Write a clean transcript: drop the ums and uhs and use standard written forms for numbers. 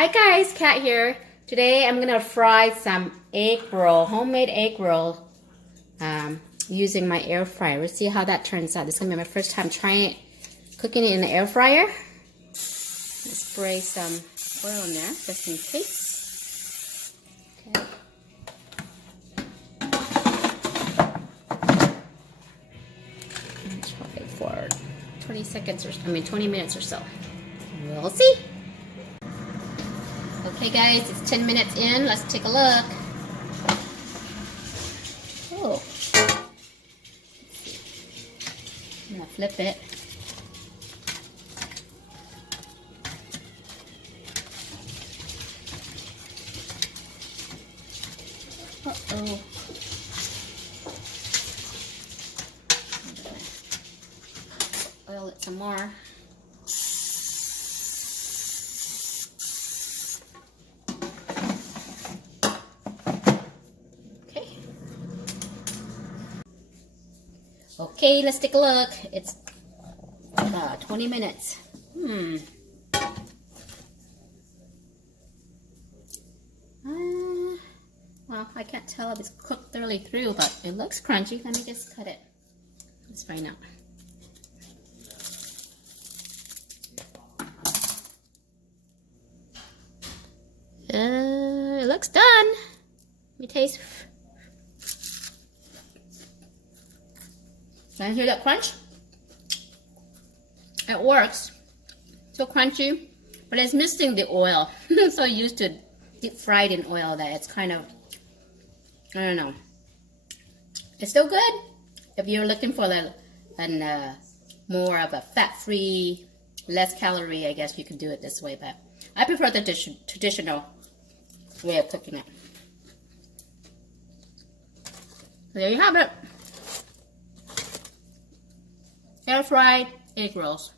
Hi guys, Kat here. Today I'm gonna fry some egg roll, homemade egg roll, using my air fryer. We'll see how that turns out. This is gonna be my first time trying it, cooking it in the air fryer. Let's spray some oil in there just in case. Okay. Let's try it for 20 seconds or 20 minutes or so. We'll see. Okay guys, it's 10 minutes in. Let's take a look. Oh. I'm gonna flip it. Uh-oh. Oil it some more. Okay, let's take a look. It's 20 minutes. Well, I can't tell if it's cooked thoroughly through, but it looks crunchy. Let me just cut it. Let's find out. It looks done. Let me taste. Can you hear that crunch? It works. So crunchy, but it's missing the oil. So used to deep fried in oil that it's kind of, I don't know. It's still good. If you're looking for more of a fat-free, less calorie, I guess you can do it this way. But I prefer the traditional way of cooking it. There you have it. Air fried egg rolls.